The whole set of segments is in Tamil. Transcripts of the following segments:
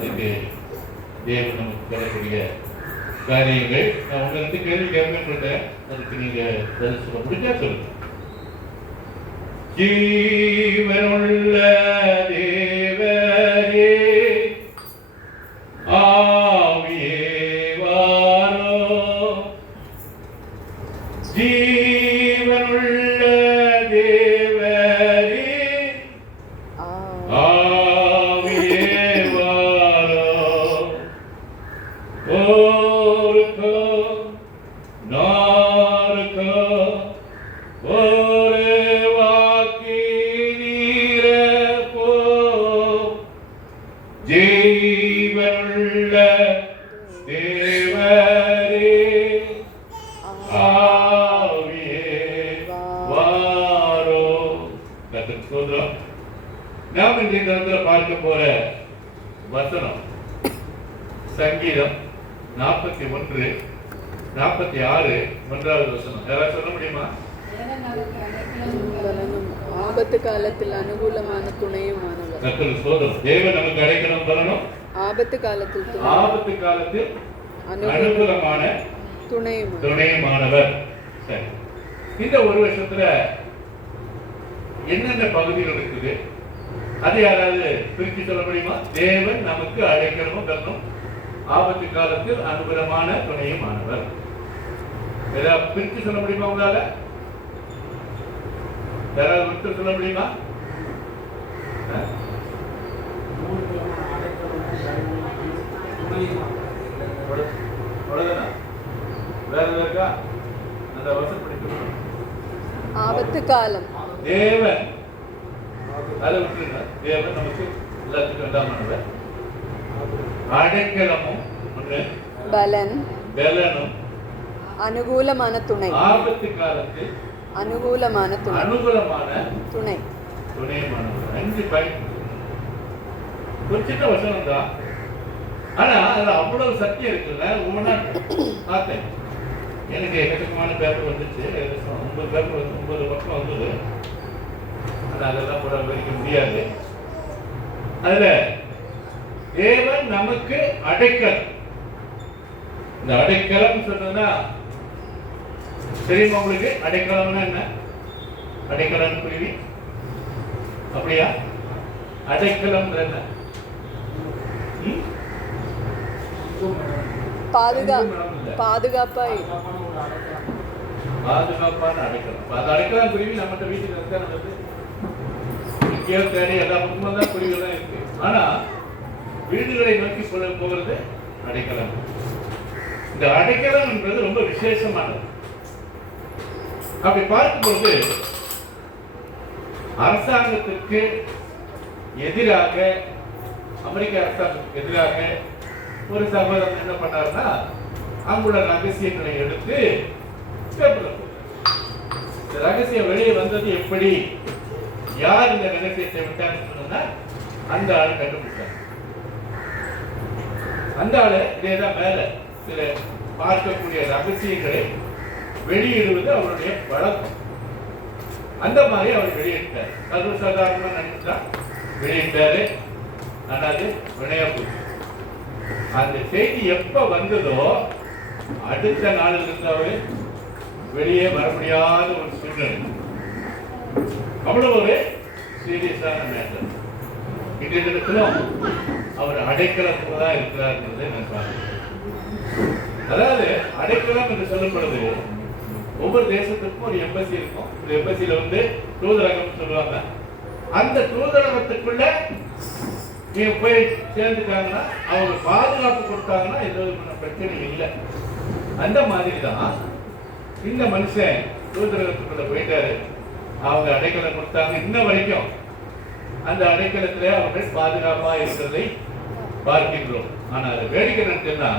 அதுக்கு தேவன் நமக்கு தரக்கூடிய காரியங்கள். நான் உங்களுக்கு கேள்வி கேட்பேன், அதுக்கு நீங்க பதில் சொல்ல முடிஞ்சா சொல்லுங்க. ஜீவனுள்ள தேவரே ஆவியே வாரோ, ஜீவனுள்ள தேவரே ஆவியே வாரோ, ஓருக்கோ நாருக்கோ ஒரு வாக்கி நீரப்போ, ஜீவனுள்ள தேவரே ஆவியே வாரோ. கர்த்தருக்கு ஸ்தோத்திரம். நாம் இந்த நேரத்தில் பார்க்க போற வசனம் சங்கீதம் 41, 46 1வது வசனம். யாராவது சொல்ல முடியுமா? ஆபத்து காலத்தில் அனுகூலமான துணையுமானவர். கர்த்தருக்கு ஸ்தோத்திரம். தேவன் நமக்கு அடைக்கலம் தரணும். ஆபத்து காலத்தில் அனுகூலமான துணையுமானவர். சரி, இந்த ஒரு வருஷத்துல என்னென்ன பகுதிகள் இருக்குது, அது யாராவது பிரித்து சொல்ல முடியுமா? தேவன் நமக்கு அடைக்கலமும் தரணும், ஆபத்து காலத்தில் அனுகூலமான துணையுமானவர். ஏதாவது பிரித்து சொல்ல முடியுமா உங்களால? யாராவது விட்டு சொல்ல முடியுமா? வேற இருக்கா? அந்த வசனம் படிக்கணும். ஆபத்து காலம் தேவன், அதை விட்டுருங்க. தேவன் நமக்கு எல்லாத்துக்கும் வேண்டாமானவர். அடைக்கலமும் பலனும் அனுகூலமான துணை, ஆபத்து காலத்தில் அனுகூலமான துணை. 5 பாயிண்ட். ஒரு சின்ன வசனம் தான், ஆனா அதுல அவ்வளவு சத்தியம் இருக்குல்ல. ஒவ்வொன்றா பார்த்தேன். எனக்கு எக்கச்சக்கமான பேப்பர் வந்துச்சு. 9 பேப்பர் 9 பக்கம் வந்தது. ஆனா அதெல்லாம் கூட விவரிக்க முடியாது. அதுல தேவன் நமக்கு அடைக்கலம். இந்த அடைக்கலம் சொன்னா தெரியுமா உங்களுக்கு? அடைக்கலம்னா என்ன? அடைக்கலம் குருவி அப்படியா? அடைக்கலம் என்ன? பாதுகாப்பான அடைக்கலம். அது அடைக்கலம் குருவி நம்ம வீட்டுக்கு வந்து தேடி எல்லா பக்கமும் தான் குருவிகள் தான் இருக்கு. ஆனா வீடுகளை நோக்கி போகிறது அடைக்கலம். இந்த அடைக்கலம் என்பது ரொம்ப விசேஷமானது. அப்படி பார்க்கும்போது அரசாங்கத்திற்கு எதிராக, அமெரிக்க அரசாங்கத்துக்கு எதிராக ஒரு சகோதரன் என்ன பண்ணாருன்னா, அவங்களோட ரகசியங்களை எடுத்து பேப்பர்ல இந்த ரகசியம் வெளியே வந்தது எப்படி, யார் இந்த ரகசியத்தை விட்டான்னு சொன்னா அந்த ஆள் கண்டுபிடிச்சார். அந்த ஆளு இதேதான் மேல சில பார்க்கக்கூடிய ரகசியங்களை வெளியிடுவது அவருடைய பழக்கம். அந்த மாதிரி அவர் வெளியிட்டார். சர்வசாதாரணமா நினைச்சா வெளியிட்டாரு. ஆனா அது வினையா போச்சு. அந்த செய்தி எப்ப வந்ததோ அடுத்த நாளில் இருந்து அவரு வெளியே வர முடியாத ஒரு சூழ்நிலை. அவ்வளவு ஒரு சீரியஸான மேட்டர். இன்றைய அவர் அடைக்கலத்துல தான் இருக்கிறார்ன்றதை நான் பார்க்கிறேன். அதாவது அடைக்கலம் என்று சொல்லப்படுது, ஒவ்வொரு தேசத்துக்கும் ஒரு எம்பசி இருக்கும். இந்த எம்பசியில வந்து தூதரகம் சொல்லுவாங்க. அந்த தூதரகத்துக்குள்ள நீங்க போய் சேர்ந்துட்டாங்கன்னா, அவங்க பாதுகாப்பு கொடுத்தாங்கன்னா எந்த பிரச்சனை இல்லை. அந்த மாதிரி தான் இந்த மனுஷன் தூதரகத்துக்குள்ள போயிட்டாரு. அவங்க அடைக்கலம் கொடுத்தாங்க. இன்ன வரைக்கும் அந்த அடைக்கலத்துல அவர்கள் பாதுகாப்பா இருக்கிறதை பார்க்கின்றோம். ஆனா அது வேடிக்கை நினைச்சா,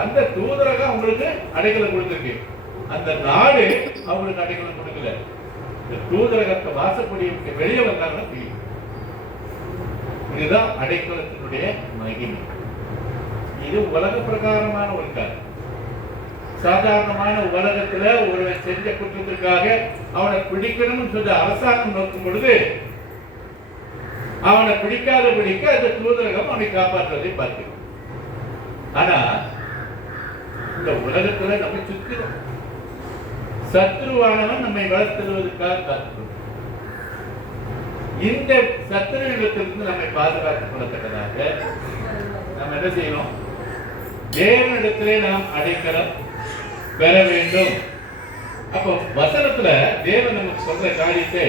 அந்த தூதரகம் அவங்களுக்கு அடைக்கலம் கொடுத்திருக்கு, அந்த நாடு அவங்களுக்கு அடைக்கலம் கொடுக்கல. இந்த தூதரகத்தை வாசப்படி வெளியே வந்தாங்கன்னா தெரியும். இதுதான் அடைக்கலத்தினுடைய மகிமை. இது உலக பிரகாரமான ஒரு காரணம். சாதாரணமான உலகத்துல ஒருவன் செஞ்ச குற்றத்திற்காக அவனை பிடிக்கணும்னு சொல்லி அரசாங்கம் நோக்கும் பொழுது அவனை பிடிக்க அந்த தூதரகம் அவனை காப்பாற்றுவதை பார்க்கிறோம். ஆனா இந்த உலகத்துல நம்ம சுத்திரும் சத்ருவானவன் நம்மை வளர்த்துவதற்காக காத்துக்கொள்ளும். இந்த சத்ருவிடத்திலிருந்து நம்மை பாதுகாத்துக் கொள்ளத்தக்கதாக நாம் என்ன செய்யணும்? தேவனிடத்திலே நாம் அடைக்கலம் பெற வேண்டும். அப்போ வசனத்துல தேவன் நமக்கு சொல்ற காரியத்தை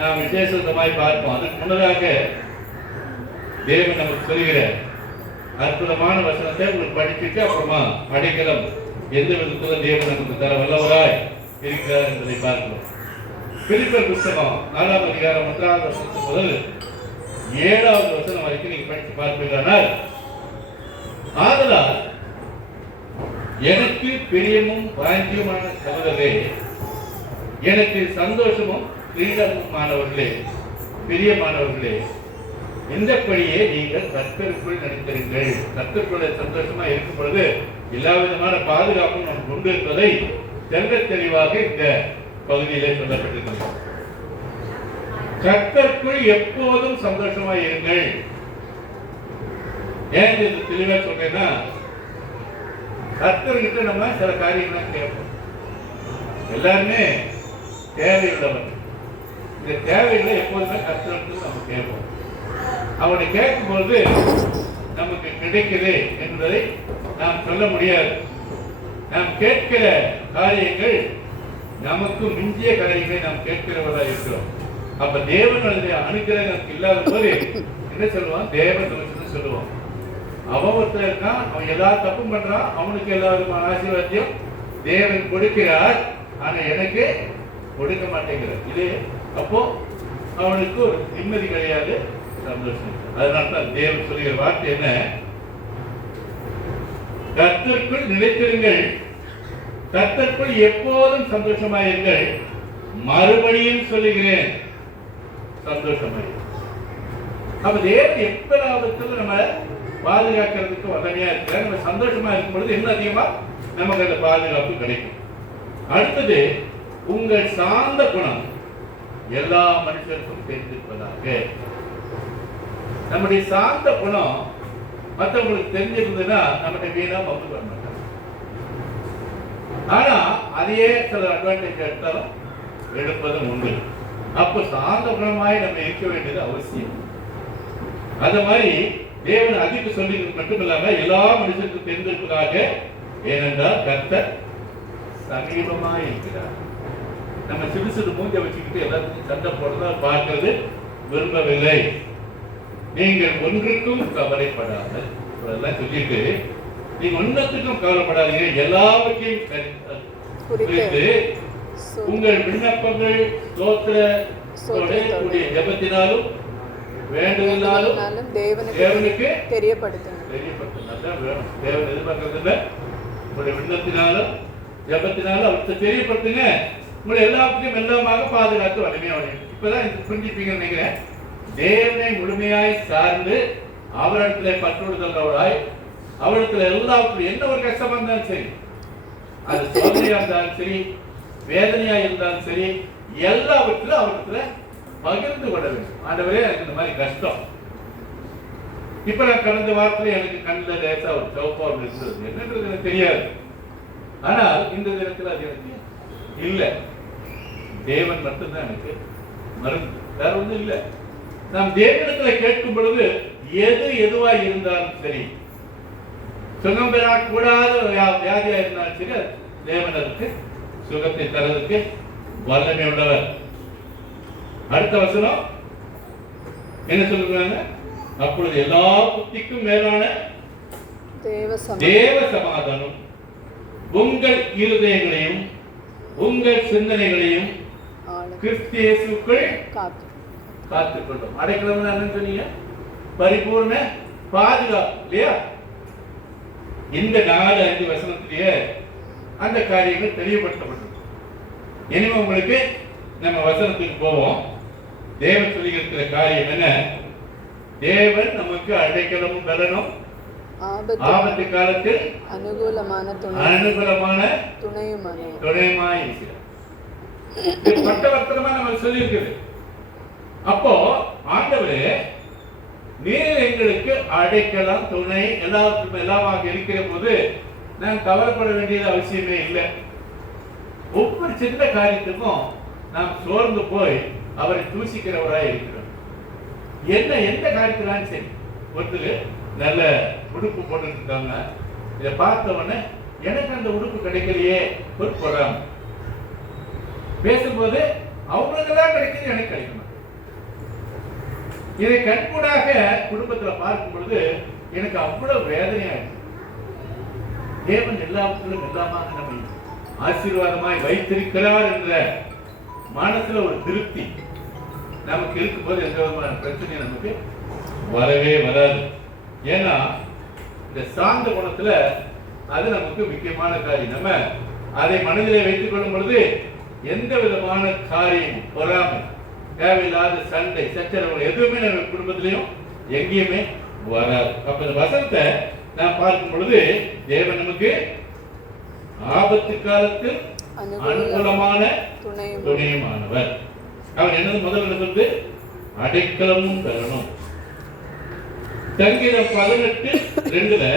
நாம் விசேஷமாய் பார்ப்போம். அதுக்கு முன்னதாக தேவன் நமக்கு சொல்கிற அற்புதமான வசனத்தை உங்களுக்கு படிச்சுட்டு அப்புறமா அடைக்கலம் எந்த விதத்துல தேவன் நமக்கு தர வல்லவராய் இருக்கிறார் என்பதை பார்க்கிறோம். பிலிப்பியர் புத்தகம் 4ஆம் அதிகாரம் 1ஆவது வசனம் முதல் 7ஆவது வசனம் வரைக்கும் நீங்க படித்து பார்ப்பீர்களானால், ஆதலால் எனக்கு பிரியமும் வாஞ்சியுமான சகோதரரே, எனக்கு சந்தோஷமும் கிரீடமுமானவர்களே, பிரியமானவர்களே, இந்தபடியே நீங்கள் கர்த்தருக்குள் நடித்திருங்கள். கர்த்தருக்குள்ள சந்தோஷமா இருக்கும் பொழுது எல்லா விதமான பாதுகாப்பும் நமக்கு கொண்டு இருப்பதை தெல்ல தெளிவாக இந்த பகுதியிலே சொல்லப்பட்டிருக்கிறது. கர்த்தருக்குள் எப்போதும் சந்தோஷமா இருங்கள். ஏன் இது தெளிவா சொல்றேன்னா, கர்த்தர்கிட்ட நம்ம சில காரியங்களை கேட்போம். எல்லாருமே தேவையுள்ளவர். இந்த தேவைகளை எப்போதுமே கர்த்தருக்கு நம்ம கேட்போம். அவனை கேட்கும்போது நமக்கு கிடைக்குது என்பதை நாம் சொல்ல முடியாது. நாம் கேட்கிற காரியங்கள் நமக்கு மிஞ்சிய காரியங்களை நாம் கேட்கிறவர்களாக இருக்கிறோம். அப்ப தேவனுடைய அனுகிரகம் நமக்கு இல்லாத போது என்ன சொல்லுவான்? தேவன் தோஷம் சொல்லுவான். அவன் ஒருத்தர் இருக்கான், அவன் எல்லா தப்பும் பண்றான், அவனுக்கு எல்லா விதமான ஆசீர்வாதத்தையும் தேவன் கொடுக்கிறார், ஆனா எனக்கு கொடுக்க மாட்டேங்கிறார். இது அப்போ அவனுக்கு ஒரு நிம்மதி கிடையாது, சந்தோஷம். அதனால்தான் தேவன் சொல்லுகிற வார்த்தை என்ன? கர்த்தருக்குள் நிலைத்திருங்கள், கர்த்தருக்குள் எப்போதும் சந்தோஷமாயிருங்கள். மறுபடியும் சொல்லுகிறேன், சந்தோஷமாயிருங்கள். அப்ப தேவன் எப்ப நம்ம பாதுகாக்கிறதுக்கு வல்லமையா இருக்கிற, நம்ம சந்தோஷமா இருக்கும் பொழுது என்ன அதிகமா நமக்கு அந்த பாதுகாப்பு கிடைக்கும். அடுத்தது, உங்கள் சாந்த குணம் எல்லா மனுஷருக்கும் தெரிந்திருப்பதாக. நம்முடைய சாந்த குணம் மற்றவங்களுக்கு தெரிஞ்சிருந்ததுன்னா நம்மகிட்ட வீணா பங்கு வர மாட்டாங்க. ஆனா அதையே சில அட்வான்டேஜ் எடுத்தாலும் எடுப்பதும் உண்டு. அப்ப சாந்த குணமாய் நம்ம இருக்க வேண்டியது அவசியம். அது மாதிரி தேவன் அதிக சொல்லி மட்டுமில்லாம எல்லா மனுஷருக்கும் தெரிந்திருப்பதாக. ஏனென்றால் கர்த்தர் சமீபமாய் இருக்கிறார். நம்ம சிறு சிறு மூஞ்ச வச்சுக்கிட்டு எல்லாத்துக்கும் சண்டை போடுறதா பார்க்கிறது விரும்பவில்லை. நீங்கள் ஒன்றுக்கும் கவலைப்படாமல் அதெல்லாம் சொல்லிட்டு நீங்க ஒன்னத்துக்கும் கவலைப்படாதீங்க, எல்லாவற்றையும் குறித்து உங்கள் விண்ணப்பங்கள் ஸ்தோத்திரத்தோட ஜெபத்தினாலும் வேண்டுதலாலும் தேவனுக்கு தெரியப்படுத்துங்க. தேவன் எதிர்பார்க்கறது உங்களுடைய விண்ணத்தினாலும் ஜெபத்தினாலும் அவருக்கு தெரியப்படுத்துங்க. உங்களை எல்லாத்தையும் எல்லாமாக பாதுகாத்து வலிமையா வரும். இப்பதான் புரிஞ்சுப்பீங்க நினைக்கிறேன். தேவனை முழுமையாய் சார்ந்து அவரிடத்துல பற்றுதலோடாய் அவரிடத்துல எல்லாவற்றையும் என்ன ஒரு கஷ்டமா இருந்தாலும் சரி, அது சோதனையா இருந்தாலும் சரி, வேதனையா இருந்தாலும் சரி, எல்லாவற்றிலும் அவரிடத்துல பகிர்ந்து கொள்ள வேண்டும். ஆண்டவரே எனக்கு இந்த மாதிரி கஷ்டம். இப்ப நான் கடந்த வாரத்துல எனக்கு கண்ணில் லேசா ஒரு சவுப்பா இருந்தது, என்னன்றது எனக்கு தெரியாது. ஆனால் இந்த தினத்துல அது எனக்கு இல்லை. தேவன் மட்டும்தான் எனக்கு மருந்து, வேற ஒன்றும் இல்லை. நாம் தேவனிடத்துல கேட்கும் பொழுது எதுவா இருந்தாலும் சரி, சுகம் பெறக்கூடாத வியாதியா இருந்தாலும் சரி, தேவன் அதுக்கு சுகத்தை தரதுக்கு வல்லமை உள்ளவர். அடுத்த வசனம் என்ன சொல்லுறாங்க? அப்பொழுது எல்லா புத்திக்கும் மேலான தேவ சமாதானம் உங்கள் இருதயங்களையும் உங்கள் சிந்தனைகளையும் கிறிஸ்து இயேசுக்குள் காத்துக்கொள்ளும். அடைக்கலம் என்னன்னு சொன்னீங்க? பரிபூர்ண பாதுகாப்பு இல்லையா? இந்த 4-5 வசனத்திலேயே அந்த காரியங்கள் தெளிவுபடுத்தப்பட்டது. இனிமே உங்களுக்கு நம்ம வசனத்துக்கு போவோம். தேவன் சொல்லியிருக்கிற காரியம் என்ன? தேவன் நமக்கு அடைக்கலமும் பலனும் ஆபத்து காலத்தில் அனுகூலமான துணையுமாய் இருக்கிறார். பட்டவர்த்தனமா நம்ம சொல்லி இருக்குது. அப்போ ஆண்டவரே நீர் எங்களுக்கு அடைக்கலம் துணை எல்லாத்துக்கும் எல்லாமாக இருக்கிற போது நான் கவலைப்பட வேண்டியது அவசியமே இல்லை. ஒவ்வொரு சின்ன காரியத்துக்கும் நாம் சோர்ந்து போய் அவரை தூசிக்கிறவராய் இருக்கிறோம். எந்த காரியத்திலும் சரி, ஒருத்தர் நல்ல உடுப்பு போட்டு இருக்காங்க, இதை பார்த்த உடனே எனக்கு அந்த உடுப்பு கிடைக்கலையே ஒரு பொறாம, பேசும்போது அவங்களுக்கு தான் கிடைக்குது, எனக்கு கிடைக்கணும். இதை கண்கூடாக குடும்பத்துல பார்க்கும் பொழுது எனக்கு அவ்வளவு வேதனையாயிடுச்சு. தேவன் எல்லாவற்றிலும் எல்லாமாக நம்மை ஆசீர்வாதமாய் வைத்திருக்கிறார் என்ற மனசுல ஒரு திருப்தி நமக்கு இருக்கும்போது எந்த விதமான பிரச்சனையும் நமக்கு வரவே வராது. ஏன்னா இந்த சார்ந்த குணத்துல அது நமக்கு முக்கியமான காரியம். நம்ம அதை மனதிலே வைத்துக் கொள்ளும் பொழுது எந்த விதமான காரியம் பொறாமை, தேவையில்லாத சண்டை சச்சரவுகள் எதுவுமே நம்ம குடும்பத்திலையும் எங்கேயுமே வராது. அப்ப இந்த வசனத்தை நான் பார்க்கும் பொழுது தேவன் நமக்கு ஆபத்து காலத்தில் அனுகூலமான துணையுமானவர். அவன் என்னது முதல்ல சொல்றது, அடைக்கலமும் பெறணும். சங்கீதம் 18:2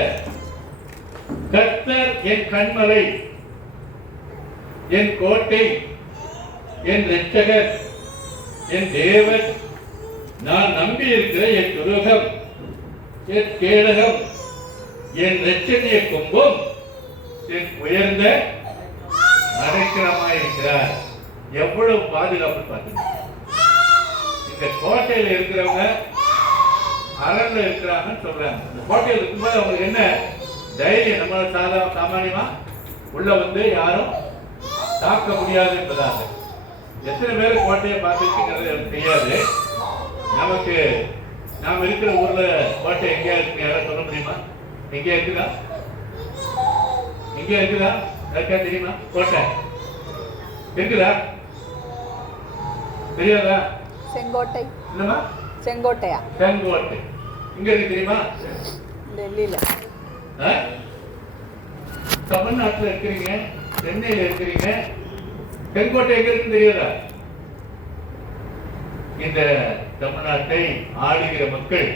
கர்த்தர் என் கண்மலை, என் கோட்டை, என் இரட்சகர், என் தேவன், நான் நம்பி இருக்கிற என் துருகம், என் கேடகம், என் இரட்சணிய கொம்பும், என் உயர்ந்த அடைக்கலமாயிருக்கிறார். எவ்வளவு பாதுகாப்பு பார்த்தீங்க. இந்த கோட்டையில இருக்கிறவங்க அரண்ல இருக்கிறாங்கன்னு சொல்றாங்க. இந்த கோட்டையில் இருக்கும்போது அவங்களுக்கு என்ன தைரியம், நம்மளால சாமானியமா உள்ள வந்து யாரும் தாக்க முடியாது என்பதாக. எத்தனை பேர் கோட்டையை பார்த்துருக்கிறது எனக்கு தெரியாது. நமக்கு நாம இருக்கிற ஊர்ல கோட்டை எங்கேயா இருக்கு யாராவது சொல்ல முடியுமா? எங்கேயா இருக்குதா? எங்கேயா இருக்குதா? யாருக்கா தெரியுமா? கோட்டை இருக்குதா? தெரியாதா? செங்கோட்டை. என்னமா? செங்கோட்டையா? செங்கோட்டை இங்க இருக்கு தெரியுமா? டெல்லியில. தமிழ்நாட்டில் இருக்கிறீங்க, சென்னையில இருக்கிறீங்க, செங்கோட்டை எங்க இருக்குன்னு தெரியாதா? இந்த தமிழ்நாட்டை ஆளுகிற மக்கள்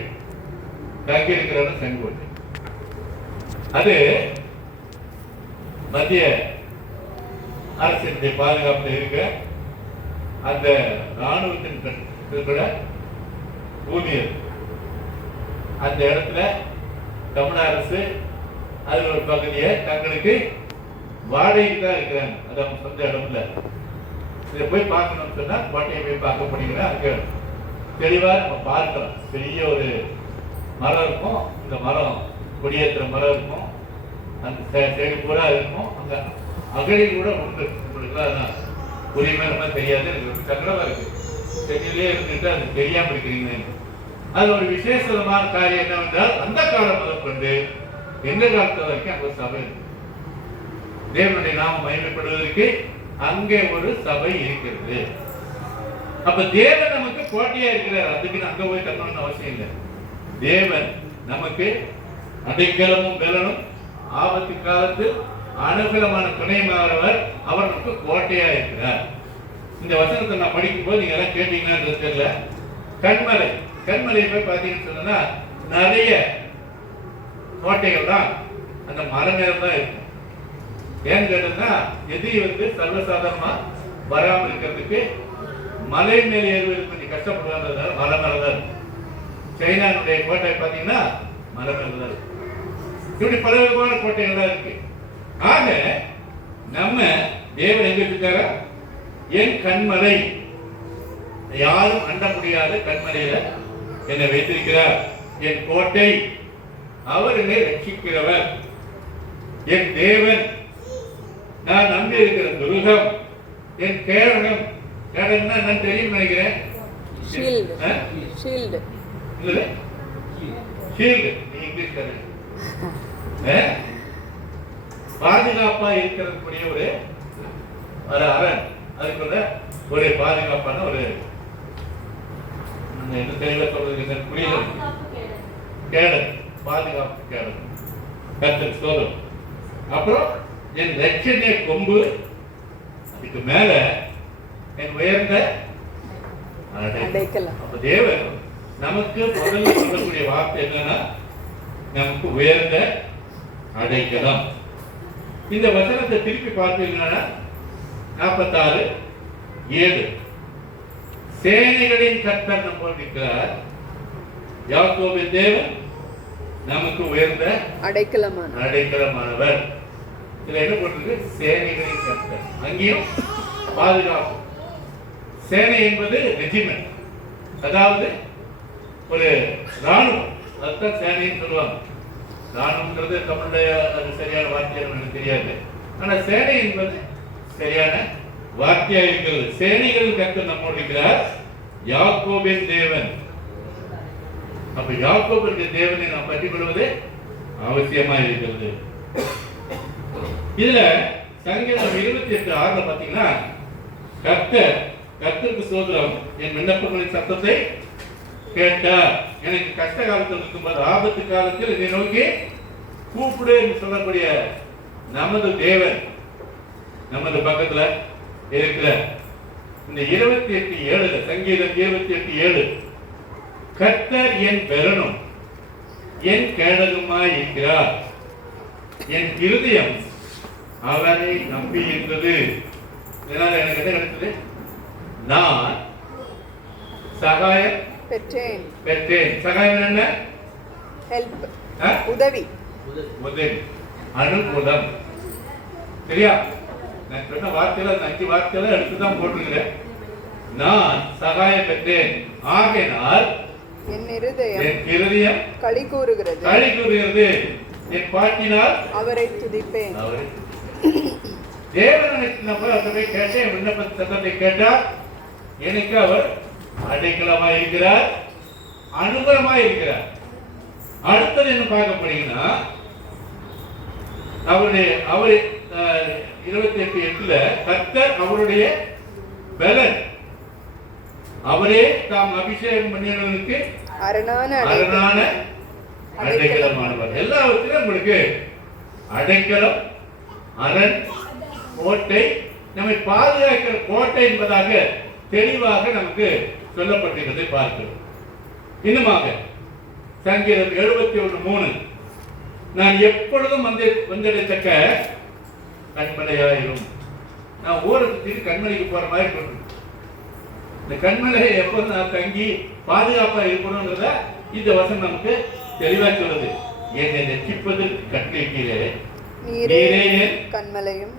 தங்கி இருக்கிறவங்க செங்கோட்டை. அது மத்திய அரசினுடைய பாதுகாப்பு இருக்க அந்த ராணுவத்தின் கூட ஊதியர் அந்த இடத்துல தமிழக அரசு அதுல ஒரு பகுதியை தங்களுக்கு வாடகைக்கு தான் இருக்கிறாங்க. அது அவங்க சொந்த இடம் இல்லை. இதை போய் பார்க்கணும்னு சொன்னா கோட்டையை போய் பார்க்க முடியுங்கன்னா அங்க தெளிவா நம்ம பார்க்கலாம். பெரிய ஒரு மரம் இருக்கும், இந்த மரம் கொடியேற்ற மரம் இருக்கும், அந்த சைடு பூரா இருக்கும். அங்க அகழி கூட உண்டு. உங்களுக்கு அதான் உரிமை நம்ம தெரியாது, எனக்கு சங்கடமா இருக்கு. சென்னையிலே இருந்துட்டு அது தெரியாம இருக்கிறீங்க. அது ஒரு விசேஷமான காரியம் என்னவென்றால் அந்த காலம் முதற்கொண்டு எந்த காலத்து வரைக்கும் அங்க சபை இருக்கு. தேவனுடைய நாமம் மகிமைப்படுவதற்கு அங்கே ஒரு சபை இருக்கிறது. அப்ப தேவன் நமக்கு கோட்டையா இருக்கிறார். அதுக்கு அங்க போய் தரணும்னு அவசியம் இல்லை. தேவன் நமக்கு அடைக்கலமும் பலனும், ஆபத்து காலத்தில் அனுகூலமான துணைமாறவர், அவர் நமக்கு கோட்டையா இருக்கிறார். இந்த வசனத்தை நான் படிக்கும் போது நீங்க எல்லாம் கேட்டீங்கன்னா தெரியல. கண்மலை, கண்மலையை போய் பார்த்தீங்கன்னு சொன்னா நிறைய கோட்டைகள் தான் அந்த மலை மேல தான் இருக்கும். ஏன்னு கேட்டா எதி வந்து சர்வசாதாரணமா வராமல் இருக்கிறதுக்கு மலை மேல ஏறுவது கொஞ்சம் கஷ்டப்படுவாங்க. மலை மேல தான் இருக்கும். சைனாவுடைய கோட்டை பார்த்தீங்கன்னா மலை மேல தான் இருக்கும். இப்படி பல விதமான கோட்டைகள் தான் இருக்கு. ஆக நம்ம தேவன் எங்க இருக்காரா? என் கண்மலை, யாரும் அண்ட முடியாத கண்மலையில என்னை வைத்திருக்கிறார். என் கோட்டை, அவர் என்னை ரட்சிக்கிறவர். என் தேவன், நான் நம்பி இருக்கிற துருகம். என் கேடகம், கேடகம்னா நான் தெரியும் நினைக்கிறேன். ஷீல்டு. ஷீல்டு. இல்ல ஷீல்டு நீ இங்கிலீஷ் பாதுகாப்பா இருக்கிறதுக்குரிய ஒரு அரண், அதுக்குள்ள ஒரு பாதுகாப்பான ஒரு என்ன தெரியல சொல்றது புரியல. கேடல், பாதுகாப்பு கேடல் கர்த்தர் சொல்லும். அப்புறம் என் இரட்சணிய கொம்பு, அதுக்கு மேல என் உயர்ந்த அடைக்கலம். அப்ப தேவன் நமக்கு முதல்ல சொல்லக்கூடிய வார்த்தை என்னன்னா, நமக்கு உயர்ந்த அடைக்கலம். இந்த வசனத்தை திருப்பி பார்த்தீங்கன்னா 46:7 சேனைகளின் கர்த்தர் நம்மோடு இருக்கிறார், யாக்கோபின் தேவன் நமக்கு உயர்ந்த அடைக்கலமானவர். இதுல என்ன போட்டிருக்கு? சேனைகளின் கர்த்தர். அங்கேயும் பாதுகாப்பு. சேனை என்பது ரெஜிமெண்ட், அதாவது ஒரு ராணுவம். அதுதான் சேனைன்னு சொல்லுவாங்க. ராணுவம்ன்றது தமிழ்ல அது சரியான வார்த்தை எனக்கு தெரியாது. ஆனா சேனை என்பது சரியான வார்த்தையா இருக்கிறது. சேனைகள் கர்த்தர் நம்மோடு இருக்கிறார், யாக்கோபின் தேவன். அப்ப யாக்கோபின் தேவனை நாம் பற்றி கொள்வது அவசியமா இருக்கிறது. இதுல சங்கீதம் 28:6 பாத்தீங்கன்னா, கர்த்தருக்கு ஸ்தோத்திரம், என் விண்ணப்பங்களின் சத்தத்தை கேட்டார். எனக்கு கஷ்ட காலத்தில் இருக்கும்போது, ஆபத்து காலத்தில் இதை நோக்கி கூப்பிடு என்று சொல்லக்கூடிய நமது தேவன் நமது பக்கத்துல இருக்கிற இந்த 28:7 சங்கீதம் 28:7 கர்த்தர் என் பெலனும் என் கேடகமாய் இருக்கிறார், என் இருதயம் அவரை நம்பி இருந்தது. இதனால எனக்கு என்ன கிடைத்தது? நான் சகாயம் பெற்றேன். சகாயம் என்ன? ஹெல்ப், உதவி, அனுகூலம். சரியா? நான் சொன்ன வார்த்தையில 5 வார்த்தையில எடுத்துதான் போட்டிருக்கிறேன். நான் சகாயம் பெற்றேன், ஆகையினால் என் இருதயம் களி கூறுகிறது, என் பாட்டினால் அவரை துதிப்பேன். தேவனை கேட்டேன், விண்ணப்ப சத்தத்தை கேட்டார். எனக்கு அவர் அடைக்கலமா இருக்கிறார், அனுகூலமா இருக்கிறார். அடுத்தது என்ன பார்க்க போனீங்கன்னா, அவர் 28:8 கர்த்தர் அவருடைய பலன், அவரே தாம் அபிஷேகம் பண்ணினவனுக்கு அரணான அடைக்கலமானவர். எல்லாவற்றிலும் உங்களுக்கு அடைக்கலம், அரண், கோட்டை, நம்மை பாதுகாக்கிற கோட்டை என்பதாக தெளிவாக நமக்கு சொல்லப்பட்டிருக்கிறதை பார்க்கிறோம். இன்னுமாக சங்கீதம் 71:3 நான் எப்பொழுதும் வந்திடத்தக்க கண்மலையாயிரும். நான் ஊரத்துக்கு கண்மலைக்கு போற மாதிரி சொல்றேன். இந்த கண்மலையை எப்போ நான் தங்கி பாதுகாப்பா இருக்கணும்ன்றத இந்த வசனம் நமக்கு தெளிவா சொல்லுது. என்னை ரட்சிப்பதற்கு கட்டளையிலே நீரே என் கண்மலையும்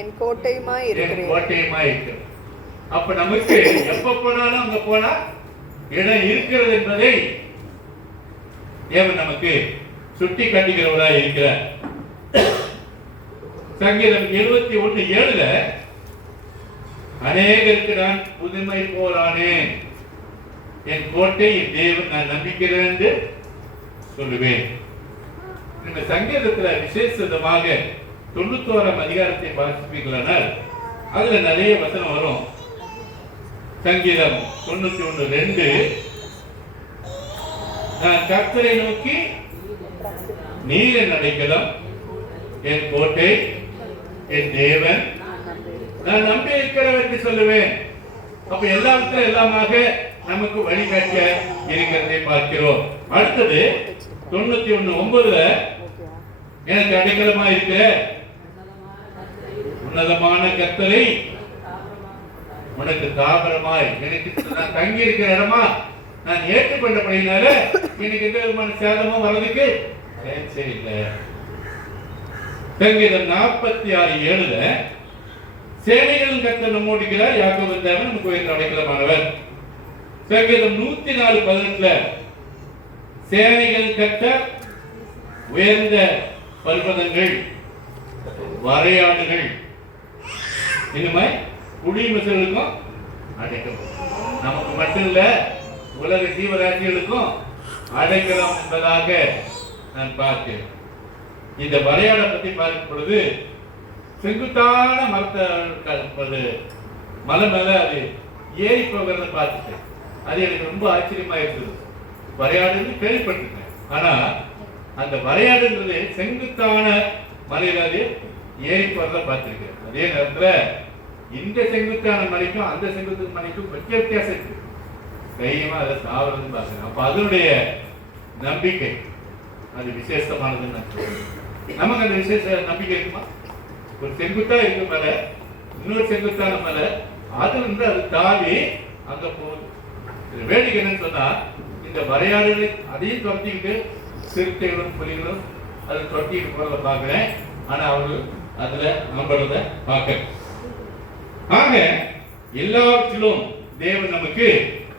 என் கோட்டையுமாய் இருக்கிறது. அப்ப நமக்கு எப்ப போனாலும் அங்க போனா இடம் இருக்கிறது என்பதை தேவன் நமக்கு சுட்டி காட்டுகிறவராய் இருக்கிறார். சங்கீதம் 71:7 அநேகருக்கு நான் புதுமை போரானேன், என் கோட்டை என் தேவன் நான் நம்பிக்கிறேன் என்று சொல்லுவேன். இந்த சங்கீதத்துல விசேஷமாக 91ஆம் அதிகாரத்தை வாசிப்பீர்களானால் அதுல நிறைய வசனம் வரும். சங்கீதம் 91:2 நான் கர்த்தரை நோக்கி நீர் என் அடைக்கலம், என் கோட்டை, என் தேவன், நான் நம்பி இருக்கிறவர் என்று சொல்லுவேன். அப்ப எல்லாவற்றிலும் எல்லாமாக நமக்கு வழிகாட்ட இருக்கிறதை பார்க்கிறோம். அடுத்தது 91:9 எனக்கு அடைக்கலமா இருக்கிற உன்னதமான கர்த்தரை உனக்கு தாபரமாய், எனக்கு நான் தங்கி இருக்கிற இடமா நான் ஏற்றுக்கொண்டபடினால எனக்கு எந்த விதமான சேதமும் வர்றதுக்கு இல்லை. சங்கீதம் 46:7 சேனைகளின் கர்த்தர் நம்மோடு இருக்கிறார், யாக்கோபின் தேவன் நமக்கு உயர்ந்த அடைக்கலமானவர். சங்கீதம் 104:18 சேனைகளின் கர்த்தர் உயர்ந்த பர்வதங்கள், வரையாடுகள், இனிமே குடிமக்களுக்கும் அடைக்கலம். நமக்கு மட்டும் இல்ல, உலக ஜீவராசிகளுக்கும் அடைக்கலம் என்பதாக நான் பார்க்கிறேன். இந்த வரையாடை பற்றி பார்க்கும் பொழுது செங்குத்தான மரத்தை மலை மேல அது ஏறி போகிறத பார்த்துட்டேன். அது எனக்கு ரொம்ப ஆச்சரியமா இருக்குது. வரையாடுன்னு கேள்விப்பட்டிருக்கேன், ஆனா அந்த வரையாடுன்றது செங்குத்தான மலையில அது ஏறி போறத பார்த்திருக்கேன். அதே நேரத்துல இந்த செங்குத்தான மலைக்கும் அந்த செங்குத்து மலைக்கும் கொஞ்சம் வித்தியாசம் இருக்கு. தைரியமா அதை சாவறதுன்னு பாக்குறேன். அப்ப அதனுடைய நம்பிக்கை அது விசேஷமானதுன்னு நான் சொல்றேன். நமக்கு அந்த விசேஷ நம்பிக்கை இருக்குமா? ஒரு செங்குத்தா இருக்கு மலை, இன்னொரு செங்குத்தான மலை, அது அது தாவி அங்க போகுது. வேடிக்கை என்னன்னு சொன்னா, இந்த வரையாடுகளை அதையும் துரத்திக்கிட்டு சிறுத்தைகளும் புலிகளும் அதை துரத்திக்கிட்டு போறத பாக்குறேன். ஆனா அவர்கள் அதுல நம்புறத பார்க்க. ஆக எல்லாவற்றிலும் தேவன் நமக்கு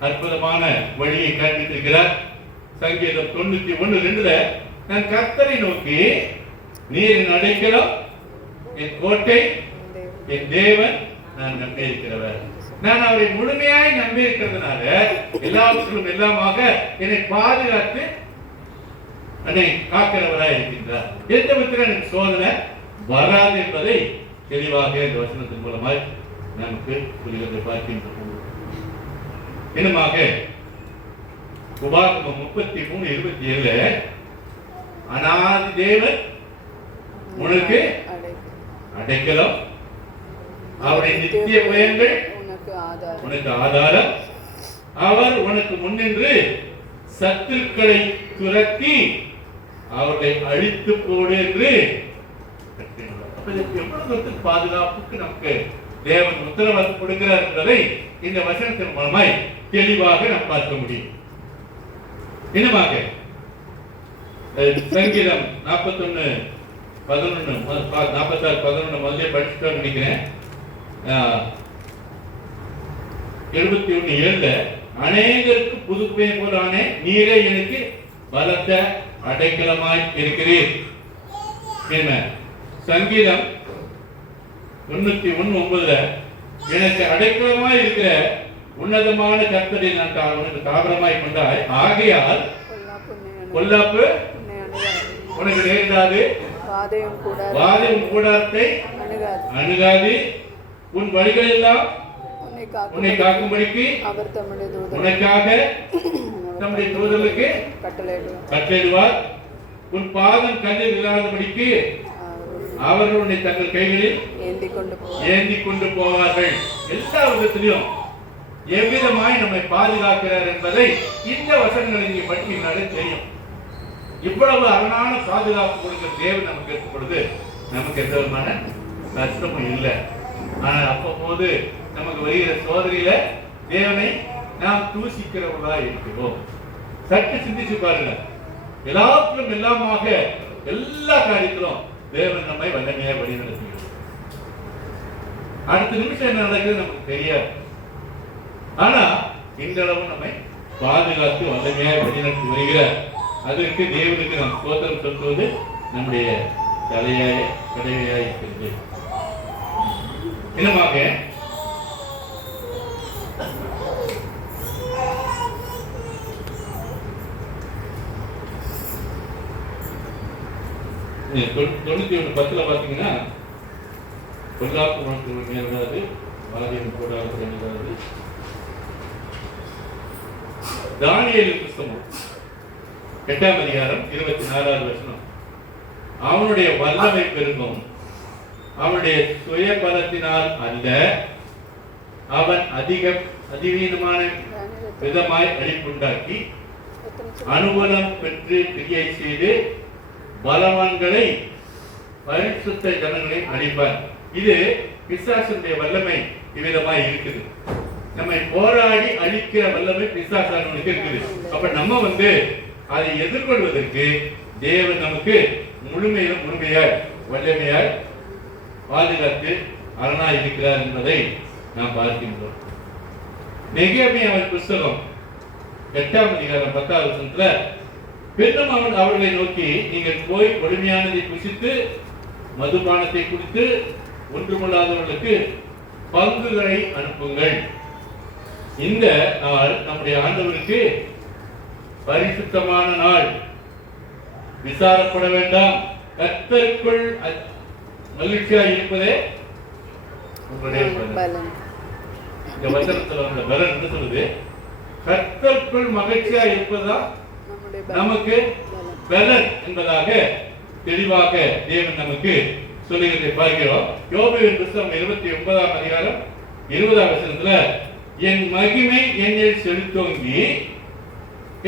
அற்புதமான வழியை காட்டிட்டு இருக்கிறார். சங்கீதம் 91:2 நான் கர்த்தரை நோக்கி, நீர் அடைக்கலம், என் கோட்டை, என் தேவன், நான் நம்பி இருக்கிறவர். நான் அவரை முழுமையாய் நம்பி இருக்கிறதுனால எல்லாவற்றிலும் எல்லாமாக என்னை பாதுகாத்து என்னை காக்கிறவராய் இருக்கின்றார். எந்த விதத்தில் எனக்கு சோதனை வராது என்பதை தெளிவாக இந்த வசனத்தின் மூலமாய் நமக்கு புரிவதை பார்க்கின்றோம். இன்னுமாக உபாகமம் 33:27 அநாதி தேவன் உனக்கு அடைக்கலம், அவருடைய நித்திய பயங்கள் உனக்கு ஆதாரம், அவர் உனக்கு முன்னின்று சத்துருக்களை துரத்தி அவர்களை அழித்து போடு என்று எவ்வளவு பாதுகாப்புக்கு நமக்கு தேவன் உத்தரவாதம் கொடுக்கிறார் என்பதை இந்த வசனத்தின் மூலமாய் தெளிவாக நாம் பார்க்க முடியும். இன்னுமாக சங்கீதம் 46:11 முதலே படிச்சுட்டு நினைக்கிறேன். 71:7 அநேகருக்கு புதுப்பை போலானே, நீரே எனக்கு பலத்த அடைக்கலமாய் இருக்கிறீர். சங்கீதம் 91:9 எனக்கு அடைக்கலமாய் இருக்கிற உன்னதமான கர்த்தரை நான் உனக்கு தாபரமாய் கொண்டாய், ஆகையால் பொல்லாப்பு உனக்கு நேரிடாது, வாதையும் கூடாரத்தை அணுகாது, உன் வழிகள் எல்லாம் உன்னை காக்கும்படிக்கு உனக்காக தம்முடைய தூதர்களுக்கு கட்டளையிடுவார். உன் பாதம் கல்லில் இல்லாதபடிக்கு அவர்கள் உன்னை தங்கள் கைகளில் ஏந்தி கொண்டு போவார்கள். எல்லா விதத்திலும் எவ்விதமாய் நம்மை பாதுகாக்கிறார் என்பதை இந்த வசனங்களை நீங்க படிக்கிறீங்கனாலே தெரியும். இவ்வளவு அரணான பாதுகாப்பு கொடுக்கிற தேவன் நமக்கு இருக்கும் பொழுது நமக்கு எந்த விதமான கஷ்டமும் இல்லை. ஆனா அப்போது நமக்கு வருகிற சோதனையில தேவனை நாம் தூசிக்கிறவர்களா இருக்கிறோம். சற்று சிந்திச்சு பாருங்க. எல்லாத்திலும் எல்லாமாக எல்லா காரியத்திலும் தேவன் நம்மை வல்லமையா வழிநடத்துகிறார். அடுத்த நிமிஷம் என்ன நடக்குது நமக்கு தெரியாது. ஆனா இந்த அளவு நம்மை பாதுகாத்து வல்லமையா வழிநடத்தி வருகிறார். அதற்கு தேவனுக்கு நாம் ஸ்தோத்திரம் சொல்வது நம்முடைய தலையாய கடமையாய் இருக்கிறது. இன்னமாக 91:10 பாத்தீங்கன்னா, பொல்லாப்பு உனக்கு நேராது, வாதியம் கூடாது நேராது. தானியேல் புத்தகம் 8ஆம் அதிகாரம் 24வது வசனம், அவனுடைய வல்லமை பெருகும், அவனுடைய சுய பலத்தினால் அல்ல, அவன் அதிவீனமான விதமாய் அழிப்புண்டாக்கி அனுகூலம் பெற்று கிரியை செய்து பலவான்களை பரிசுத்த ஜனங்களை அழிப்பார். இது பிசாசுடைய வல்லமை இவ்விதமாய் இருக்குது. நம்மை போராடி அழிக்கிற வல்லமை பிசாசானுக்கு இருக்குது. அப்ப நம்ம அதை எதிர்கொள்வதற்கு தேவன் நமக்கு முழுமையாய் வல்லமையாய் பாதுகாத்து அரணாய் இருக்கிறார் என்பதை நாம் பார்க்கின்றோம். நெகேமியாவின் புத்தகம் 8ஆம் அதிகாரம் 10வது வசனத்துல, பின்னும் அவன் அவர்களை நோக்கி, நீங்கள் போய் கொடுமையானதை புசித்து மதுபானத்தை குடித்து ஒன்றுமில்லாதவர்களுக்கு பங்குகளை அனுப்புங்கள். இந்த நாள் நம்முடைய ஆண்டவருக்கு பரிசுத்தமான நாள், விசாரப்பட வேண்டாம், கர்த்தருக்குள் மகிழ்ச்சியாக இருப்பதே உங்களுடைய பலன். இந்த வசனத்துல உள்ள பலன் என்ன சொல்லுது? கர்த்தருக்குள் மகிழ்ச்சியா இருப்பதா நமக்கு பலன் என்பதாக தெளிவாக தேவன் நமக்கு சொல்லுகிறதை பார்க்கிறோம். யோபுவின் புத்தகம் 29ஆம் அதிகாரம் 20ஆம் வசனத்துல, என் மகிமை என்னில் செலுத்தோங்கி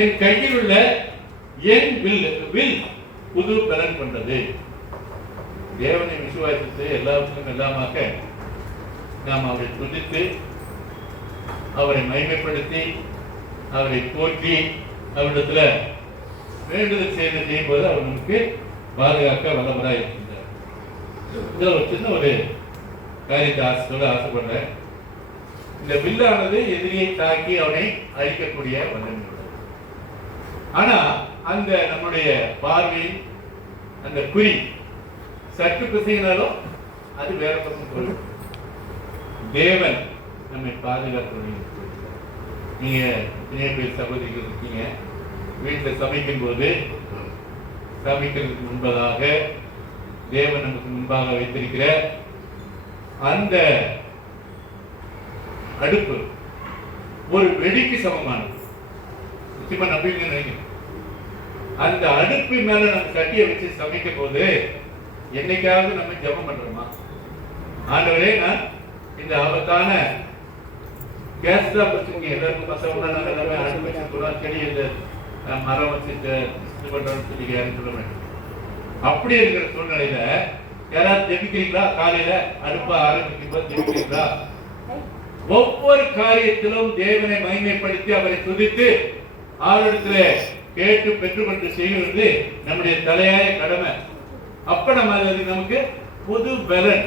என் கையில் உள்ள என் வில் புது பலன் கொண்டது. தேவனை விசுவாசித்து எல்லாவற்றுக்கும் எல்லாமாக நாம் அவரை துதித்து அவரை மகிமைப்படுத்தி அவரை போற்றி அவரிடத்துல வேண்டுதல் செய்யும் போது அவர் நமக்கு பாதுகாக்க வல்லவராக இருக்கின்றார். இதுல ஒரு சின்ன ஒரு காரியத்தை ஆசைப்படுறேன். இந்த வில்லானது எதிரியை தாக்கி அவனை அழிக்கக்கூடிய வல்லமை உள்ளது. ஆனா அந்த நம்முடைய பார்வையின் அந்த குறி சற்று பிசையினாலும் அது வேற பக்கம் போயிடும். தேவன் நம்மை பாதுகாக்க. நீங்க எத்தனையோ பேர் சகோதரிகள் இருக்கீங்க, வீட்டில் சமைக்கும் போது சமைக்கிறதுக்கு முன்பதாக தேவன் நமக்கு முன்பாக வைத்திருக்கிற அந்த அடுப்பு ஒரு வெடிக்கு சமமானது. நிச்சயமா நம்பிக்கை நினைக்கிறேன். அந்த அடுப்பு மேல நம்ம சட்டியை வச்சு சமைக்கும் போது என்னைக்காவது நம்ம ஜெபம் பண்றோமா? ஆண்டவரே, நான் இந்த ஆபத்தான கேஸ் தான் வச்சிருக்கேன், எல்லாருக்கும் பசங்க எல்லாமே அடுப்பு வச்சுருக்கோம், செடி இந்த மரம் வச்சுட்டு இது பண்றோம்னு சொல்லி யாரும் சொல்ல வேண்டும். அப்படி இருக்கிற சூழ்நிலையில யாராவது ஜெபிக்கிறீங்களா? காலையில அடுப்ப ஆரம்பிக்கும் போது ஜெபிக்கிறீங்களா? ஒவ்வொரு காரியத்திலும் தேவனை மகிமைப்படுத்தி அவரை துதித்து அவரிடத்துல கேட்டு பெற்றுக்கொண்டு செய்வது நம்முடைய தலையாய கடமை. அப்ப நம்ம நமக்கு புது பலன்.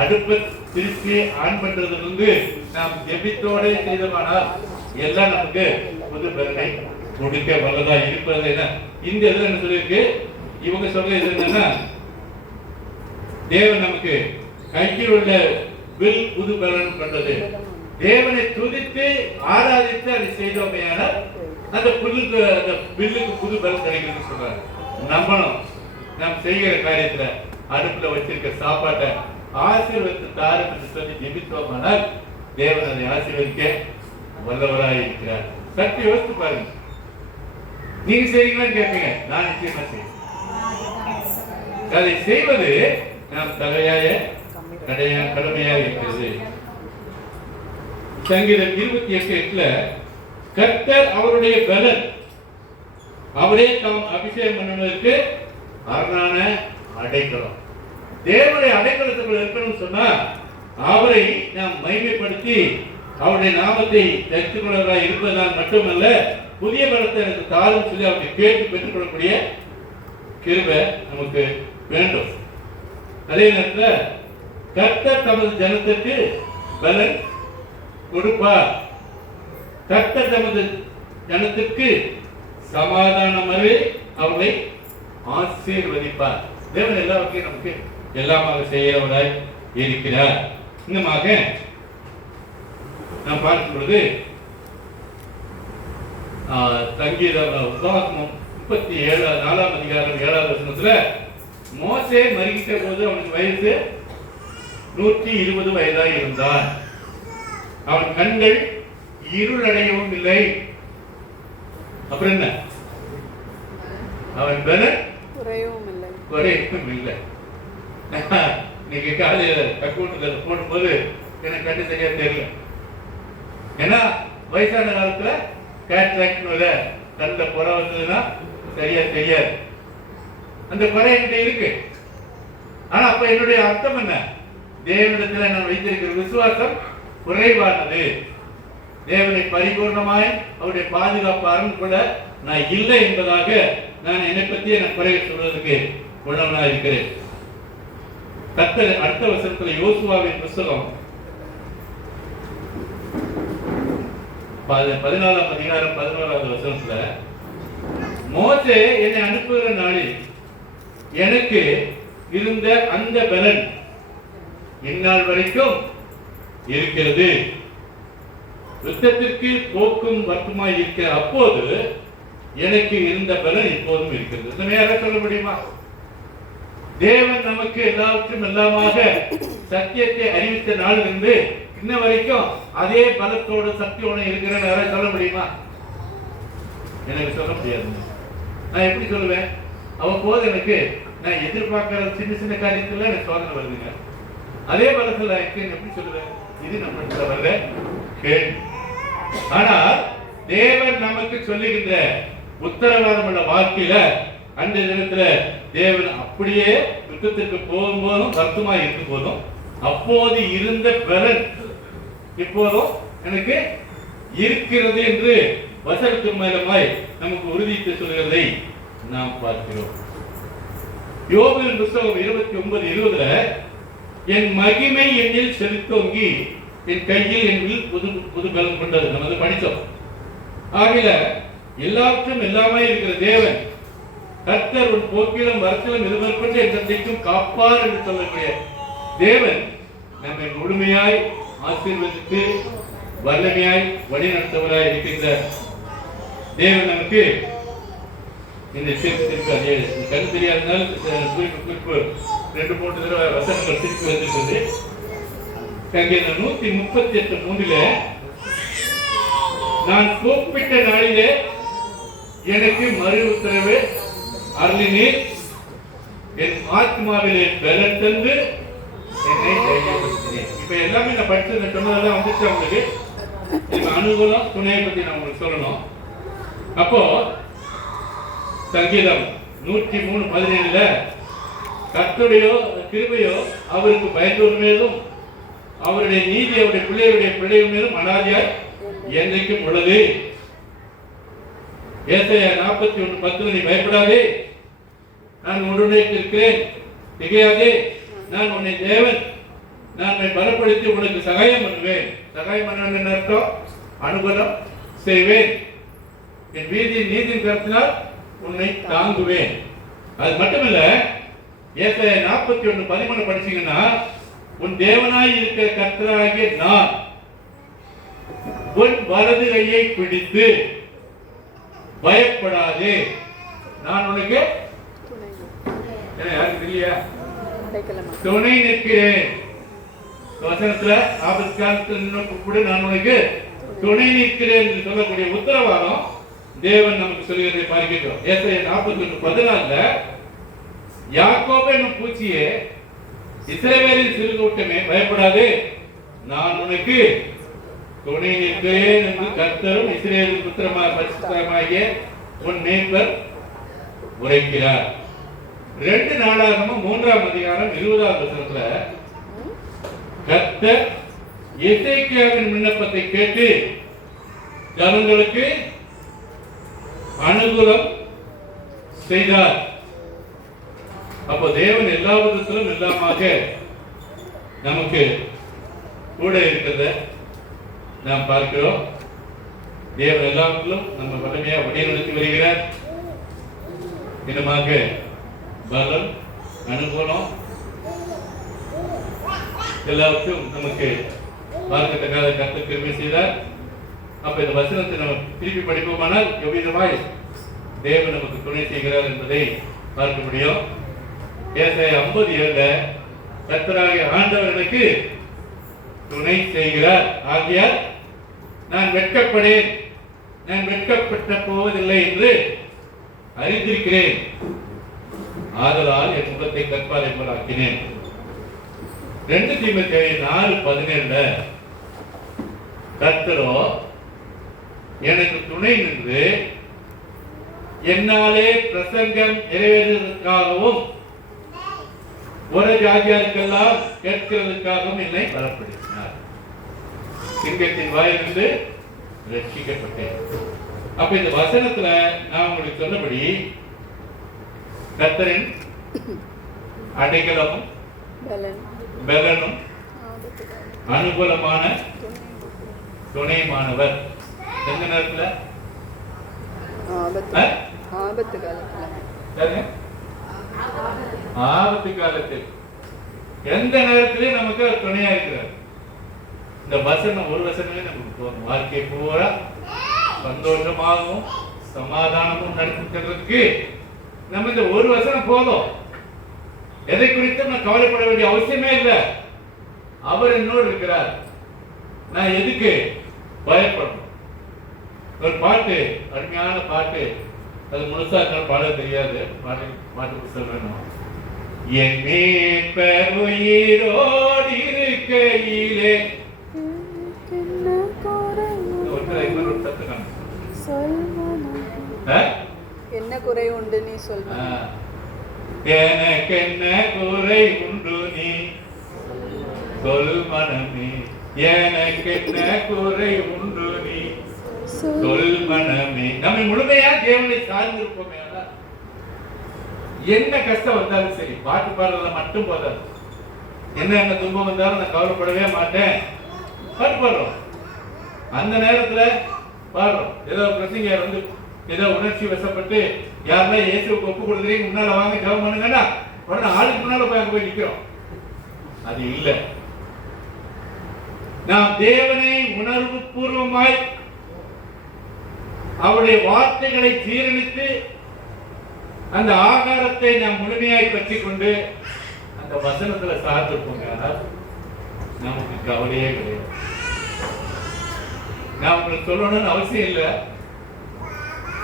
அடுப்பை திருப்பி ஆன் பண்றதுல நாம் ஜெபித்தோட செய்தோமானால் எல்லாம் நமக்கு புது பலனை கொடுக்க வல்லதா இருப்பது. இந்த இதுல என்ன சொல்லியிருக்கு? இவங்க சொல்ற இது என்னன்னா, தேவன் நமக்கு கையில் உள்ள வில் புது பலன் கொண்டது. தேவனை துதித்து ஆராதித்து அதை செய்தோமையான அந்த வில்லுக்கு புது பலன் கிடைக்கிறது சொல்றாங்க. நம்பணும். நாம் செய்கிற காரியத்துல அடுப்புல வச்சிருக்க சாப்பாட்டை ஆசீர்வதித்து தாரும் என்று சொல்லி ஜெபித்தோமானால் தேவன் அதை ஆசீர்வதிக்க வல்லவராக இருக்கிறார். சற்று யோசித்து பாருங்க. நீங்க செய்வீங்களான்னு கேட்பீங்க. நான் நிச்சயமா செய்வேன். அதை செய்வது நாம் கடமையாக இருக்கிறது. சங்கீதம் 28:8 கர்த்தர் அவருடைய பலன், அவரே தாம் அபிஷேகம் பண்ணுவதற்கு அரணான அடைக்கலம். தேவனுடைய அடைக்கலத்துக்குள்ள இருக்கணும்னு சொன்னா அவரை நாம் மகிமைப்படுத்தி அவருடைய நாமத்தை தெரிந்து கொள்வதாக இருப்பதால் மட்டுமல்ல, புதிய பலத்தை எனக்கு தாரும் சொல்லி அவரை கேட்டு பெற்றுக் கொள்ளக்கூடிய கிருபை நமக்கு வேண்டும். அதே நேரத்தில் கர்த்தர் தமது ஜனத்திற்கு பலன் கொடுப்பார். கர்த்தர் தமது ஜனத்திற்கு சமாதானமாகவே அவர்களை ஆசீர்வதிப்பார். தேவன் எல்லாவற்றையும் நமக்கு எல்லாமாக செய்கிறவராய் இருக்கிறார். இன்னமாக நாம் பார்க்கும் பொழுது சங்கீதம் 34ஆம் அதிகாரம் 7ஆவது வசனத்துல, மோசே மரித்த போது அவனுக்கு வயசு 120 வயதாக இருந்தான். அவன் கண்கள் இருளடையவும் இல்லை. அப்புறம் என்ன? அவன் பலன் குறையவும் இல்லை. இன்னைக்கு காலையில கக்கூட்டத்துல போடும்போது எனக்கு கண்டு சரியா தெரியல. ஏன்னா வயசான காலத்துல கேட்ராக்ட்னு கண்ட புற வந்ததுன்னா சரியா தெரியாது. அந்த குறை என்கிட்ட இருக்கு. ஆனா அப்ப என்னுடைய அர்த்தம் என்ன? தேவனிடத்துல நான் வைத்திருக்கிற விசுவாசம் குறைவானது. தேவனை பரிபூர்ணமாய் அவருடைய பாதுகாப்பு அரண்கொள்ள நான் இல்லை என்பதாக நான் என்னை பற்றி எனக்கு குறை சொல்வதற்கு உள்ளவனா இருக்கிறேன். கர்த்தர் அடுத்த வசனத்துல யோசுவாவின் புத்தகம் 14ஆம் அதிகாரம் 11ஆவது வசனத்துல, மோசே என்னை அனுப்புகிற நாளில் எனக்கு இருந்த அந்த பலன் இந்நாள் வரைக்கும் இருக்கிறது. யுத்தத்திற்கு போக்கும் வர்க்கமாய் இருக்கிற அப்போது எனக்கு இருந்த பலன் இப்போதும் இருக்கிறது. சொல்ல முடியுமா? தேவன் நமக்கு எல்லாவற்றும் எல்லாமாக சத்தியத்தை அறிவித்த நாளிலிருந்து இன்ன வரைக்கும் அதே பலத்தோடு சக்தியோடு இருக்கிறேன்னு யாராவது சொல்ல முடியுமா? எனக்கு சொல்ல முடியாது. நான் எப்படி சொல்லுவேன்? அவ்வப்போது எனக்கு நான் எதிர்பார்க்கிற சின்ன சின்ன காரியத்துல எனக்கு சோதனை வருதுங்க. அதே பலத்துல எப்படி சொல்லுவேன்? இது நம்ம வர்ற கேள்வி. ஆனால் தேவன் நமக்கு சொல்லுகின்ற உத்தரவாதம் உள்ள வாழ்க்கையில அந்த தினத்துல தேவன் அப்படியே யுத்தத்திற்கு போகும்போதும் வருத்தமா இருக்கும் போதும் அப்போது இருந்த பலன் இப்போதும் எனக்கு இருக்கிறது என்று வசனத்தின் மூலமாய் நமக்கு உறுதித்து சொல்கிறதை நாம் பார்க்கிறோம். யோபுவின் புத்தகம் 29:20 என் மகிமை என்னில் செலுத்தோங்கி என் கையில் என்னில் புது பலம் கொண்டது. நம்ம அதை படித்தோம். ஆகில எல்லாற்றும் எல்லாமே இருக்கிற தேவன் கர்த்தர் உன் போக்கிலும் வரத்திலும் எதிர்பார்ப்பட்டு என் தந்தைக்கும் காப்பார் என்று சொல்லக்கூடிய தேவன் நம்மை முழுமையாய் ஆசீர்வதித்து வல்லமையாய் வழிநடத்தவராய் இருக்கின்ற தேவன் நமக்கு இந்த திருப்பி அதே கண் தெரியாதனால் குறிப்பு 2-3 தடவை வசனங்கள் திருப்பி வந்திருக்கிறது. அங்கே 138:3 நான் கூப்பிட்ட நாளிலே எனக்கு மறு உத்தரவு அருளினீர், என் ஆத்மாவிலே பலன் தந்து என்னை தைரியப்படுத்தினீர். இப்ப எல்லாமே நான் படிச்சது சொன்னதெல்லாம் வந்துச்சு அவங்களுக்கு. இப்ப அனுகூலம் துணையை பத்தி நான் உங்களுக்கு சொல்லணும். அப்போ சங்கீதம் 103:17 கர்த்தருடையோ கிருபையோ அவருக்கு பயந்தோர் மேலும் அவருடைய நீதி அவருடைய பிள்ளைகள் மேலும் அனாதியாய் என்றைக்கும் உள்ளது. ஏசாயா 41:10 நீ பயப்படாதே, நான் உன்னுடைய இருக்கிறேன், திகையாதே, நான் உன்னை தேவன், நான் உன்னை பலப்படுத்தி உனக்கு சகாயம் பண்ணுவேன். சகாயம் பண்ணுவேன் அர்த்தம் அனுகூலம் செய்வேன், என் நீதியின் கருத்தினால் உன்னை தாங்குவேன். அது மட்டுமல்ல, ஏசாயா 41:13 படிச்சீங்கன்னா உன் தேவனாய் இருக்கிற கர்த்தராகிய நான் உன் வலது கையை பிடித்து பயப்படாதே, நான் உனக்கு யாருக்கு இல்லையா துணை நிற்கிறேன். வசனத்துல ஆபத்து காலத்தில் கூட நான் உனக்கு துணை நிற்கிறேன் என்று சொல்லக்கூடிய உத்தரவாதம் தேவன் நமக்கு சொல்லுகிறதை பார்க்கிறோம். ஏசாயா 41:14 யாக்கோபு என்னும் பூச்சியே, இஸ்ரவேலின் சிறு கூட்டமே பயப்படாதே, நான் உனக்கு துணை நிற்கிறேன் என்று கர்த்தரும் இஸ்ரவேலின் புத்திரமாகிய உன் மேய்ப்பர் உரைக்கிறார். 2 நாளாகமம் 3ஆம் அதிகாரம் 20ஆவது வசனத்துல கர்த்தர் எசேக்கியாவின் விண்ணப்பத்தை கேட்டு ஜனங்களுக்கு அனுகூலம் செய்தார். அப்போ தேவன் எல்லா விதத்திலும் எல்லாமாக நமக்கு கூட இருக்கிறத நாம் பார்க்கிறோம். தேவன் எல்லாவற்றிலும் நம்ம வலிமையா வழிநடத்தி வருகிறார். இன்னமாக பலம் அனுகூலம் எல்லாவற்றும் நமக்கு பார்க்கத்தக்காத கர்த்தர் கிருபை செய்தார். அப்ப இந்த வசனத்தை நம்ம திருப்பி படிப்போமானால் எவ்விதமாய் தேவன் நமக்கு துணை செய்கிறார் என்பதை பார்க்க முடியும். ஏசாயா 50:7 கர்த்தராகிய ஆண்டவர் எனக்கு துணை செய்கிறார், ஆகையால் நான் வெட்கப்படேன், நான் வெட்கப்பட்ட போவதில்லை என்று அறிந்திருக்கிறேன், ஆதலால் என் முகத்தை கற்பாரை போல் ஆக்கினேன். 2 தீமோத்தேயு 4:17 கர்த்தரோ எனக்கு துணை நின்று என்னாலே பிரசங்கம் நிறைவேறுவதற்காகவும் ஒரு ஜாதியாருக்கெல்லாம் கேட்கிறதுக்காகவும் என்னை பலப்படுத்தினார். சிங்கத்தின் வாயிலிருந்து ரட்சிக்கப்பட்டேன். அப்ப இந்த வசனத்துல நான் உங்களுக்கு சொன்னபடி கர்த்தரின் அடைக்கலமும் பலனும் அனுகூலமான துணைமானவர். எந்த நேரத்துல? ஆபத்து காலத்தில் எந்த நேரத்திலையும் நமக்கு துணையா இருக்கிறார். இந்த வசனம் ஒரு வசனமே நமக்கு போதும். வாழ்க்கை பூரா சந்தோஷமாகவும் சமாதானமும் நடத்துறதுக்கு நம்ம இந்த ஒரு வசனம் போதும். எதை குறித்தும் நான் கவலைப்பட வேண்டிய அவசியமே இல்லை. அவர் என்னோடு இருக்கிறார், நான் எதுக்கு பயப்படணும்? ஒரு பாட்டு, அருமையான பாட்டு, அது முழுசா என்னால பாட தெரியாது, பாட்டு சொல்றேன். என் மீட்பர் உயிரோடு இருக்கையிலே என்ன குறை உண்டு நீ சொல். எனக்கு என்ன குறை உண்டு நீ சொல் மனமே, எனக்கு என்ன குறை உண்டு நீ சொல் மனமே. நம்ம முழுமையா தேவனை சார்ந்திருப்போமே, என்ன கஷ்டம் வந்தாலும் சரி பாட்டு பாடுறத மட்டும் போதாது. என்ன துன்பம் வந்தாலும் நான் கவலைப்படவே மாட்டேன், பாட்டு பாடுறோம். அந்த நேரத்துல பாடுறோம். ஏதோ பிரசங்க வந்து ஏதோ உணர்ச்சி வசப்பட்டு யாருன்னா இயேசுவுக்கு ஒப்பு கொடுக்குறீங்க, முன்னால வாங்க ஜெபம் பண்ணுங்கன்னா உடனே ஆளுக்கு முன்னால போய் நிற்கிறோம். அது இல்லை. நாம் தேவனை உணர்வு பூர்வமாய் அவருடைய வார்த்தைகளை ஜீரணித்து அந்த ஆகாரத்தை நாம் முழுமையாய் பற்றி கொண்டு அந்த வசனத்துல சார்ந்திருப்போங்க. நமக்கு கவலையே கிடையாது. நான் உங்களுக்கு சொல்லணும்னு அவசியம் இல்லை.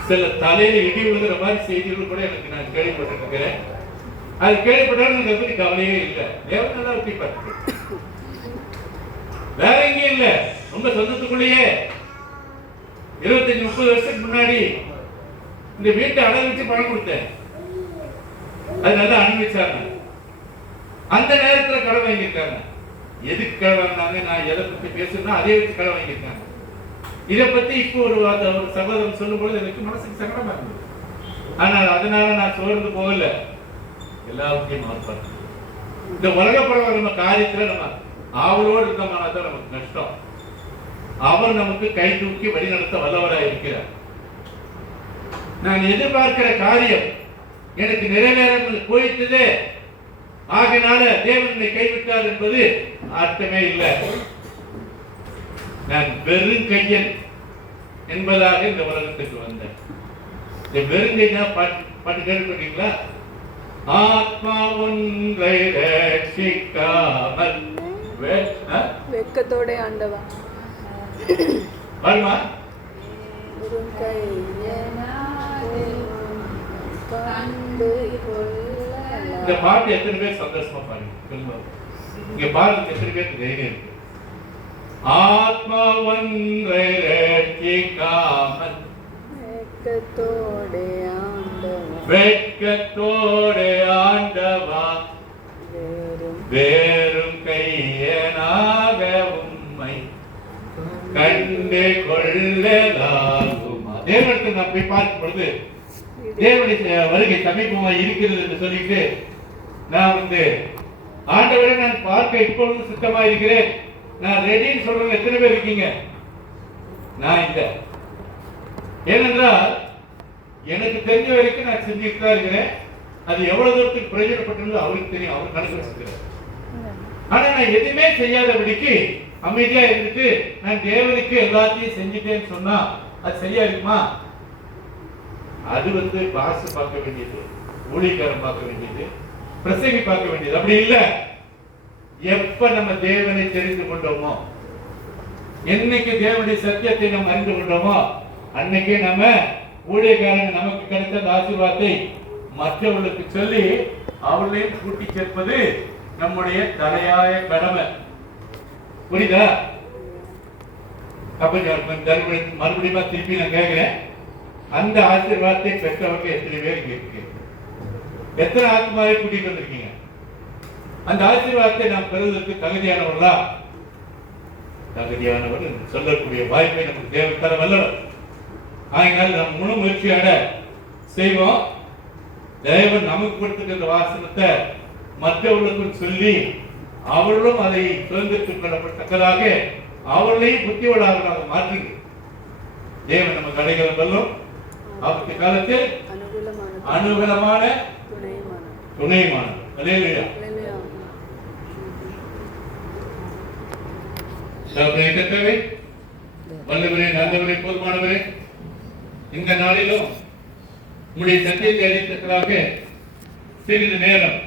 சில தலையில இடி விழுகிற மாதிரி செய்திகள் கூட எனக்கு நான் கேள்விப்பட்டிருக்கிறேன். அது கேள்விப்பட்டாலும் எனக்கு பத்தி கவலையே இல்லை. தேவன் நல்லா ஒட்டி பார்த்து வேற எங்கேயும் இல்லை, உங்க சொந்தத்துக்குள்ளேயே 25-30 வருஷத்துக்கு முன்னாடி இந்த வீட்டை அடகு வச்சு பணம் கொடுத்தேன். அது நல்லா அனுபவிச்சாங்க. அந்த நேரத்துல கடன் வாங்கியிருக்காங்க. எதுக்கு கடன் வாங்கினாங்க, நான் எதை பத்தி பேசுறேன்னா அதே வச்சு கடன் வாங்கியிருக்காங்க. இதை பத்தி இப்போ ஒரு சகோதரன் சொல்லும்போது எனக்கு மனசுக்கு சங்கடமா இருந்தது. ஆனால் அதனால நான் சோர்ந்து போகல, எல்லாத்தையும் மாற்பாடு. இந்த உலகப்படவ நம்ம காரியத்துல நம்ம ஆவலோடு இருக்கமானா தான் நமக்கு நஷ்டம். அவர் நமக்கு கை தூக்கி வழிநடத்த வல்லவராக இருக்கிறார். நான் எதிர்பார்க்கிற காரியம் எனக்கு நிறைவேறாமல் போயிட்டதே, ஆகினால தேவனை கைவிட்டார் என்பது அர்த்தமே இல்லை. நான் வெறும் கையன் என்பதாக இந்த உலகத்துக்கு வந்தேன். இந்த வெறுங்கைனா பாட்டு கேள்விப்பட்டீங்களா? ஆத்மா ஒன்றை ரட்சிக்காமல் வெட்கத்தோட ஆண்டவா பாருமா. இந்த பாட்டு எத்தனை பேர் சந்தோஷமா பாருங்க. இங்க பாருங்க எத்தனை பேருக்கு தைரியம் இருக்கு. ஆத்மா ஒன்றை ரட்சிக்காமல் வெட்கத்தோடு ஆண்டவா வேறும் கையனாக உம்மை கண்டு கொள்ளலாகுமா. தேவனுக்கு நான் போய் பார்க்கும் பொழுது தேவனுடைய வருகை சமீபமா இருக்கிறது என்று சொல்லிட்டு நான் ஆண்டவரை நான் பார்க்க இப்பொழுது சுத்தமா இருக்கிறேன், நான் ரெடின்னு சொல்றது எத்தனை பேர் இருக்கீங்க? நான் இல்லை. ஏனென்றால் எனக்கு தெரிஞ்ச வரைக்கும் நான் செஞ்சுட்டு தான் இருக்கிறேன். அது எவ்வளவு தூரத்துக்கு பிரயோஜனப்பட்டது அவருக்கு தெரியும், அவர் கணக்கு வச்சுக்கிறார். ஆனா நான் எதுவுமே செய்யாதபடிக்கு அமைதியா இருந்துட்டு நான் தேவனுக்கு எல்லாத்தையும் செஞ்சுட்டேன்னு சொன்னா அது சரியா இருக்குமா? அது பாச பார்க்க வேண்டியது, ஊழியக்காரன் பார்க்க வேண்டியது, பிரசங்கி பார்க்க வேண்டியது. அப்படி இல்லை. எப்ப நம்ம தேவனை தெரிந்து கொண்டோமோ, என்னைக்கு தேவனுடைய சத்தியத்தை நம்ம அறிந்து கொண்டோமோ, அன்னைக்கு நம்ம ஊழியக்காரங்க நமக்கு கிடைத்த ஆசீர்வாதத்தை மற்றவர்களுக்கு சொல்லி அவர்களையும் கூட்டி சேர்ப்பது நம்முடைய தலையாய கடமை. புரியுதா? அப்ப மறுபடியும் திருப்பி நான் கேட்கிறேன், அந்த ஆசீர்வாதத்தை பெற்றவங்க எத்தனை பேர் இருக்கு? எத்தனை ஆத்மாவை கூட்டிட்டு வந்திருக்கீங்க? அந்த ஆசீர்வாதத்தை நாம் பெறுவதற்கு தகுதியானவர்களா? தகுதியானவர் சொல்லக்கூடிய வாய்ப்பை நமக்கு தேவன் தர வல்லவர். ஆகினால் நாம் முழு முயற்சியோட செய்வோம். தேவன் நமக்கு கொடுத்துக்கிற வாசனத்தை மற்றவர்களுக்கும் சொல்லி அவர்களும் அதை சுதந்திரத்துக் கொள்ளப்பட்டதாக அவர்களையும் புத்தியோடாக மாற்றுங்க. தேவன் நம்ம கடைகள் சொல்லும் ஆபத்து காலத்தில் அனுகூலமான துணைமான. அல்லேலூயா. கர்த்தரே, வல்லவரே, நல்லவரே, போதுமானவரே, இந்த நாளிலும் உம்முடைய சத்தியத்தை அறிவித்ததாக சிறிது நேரம்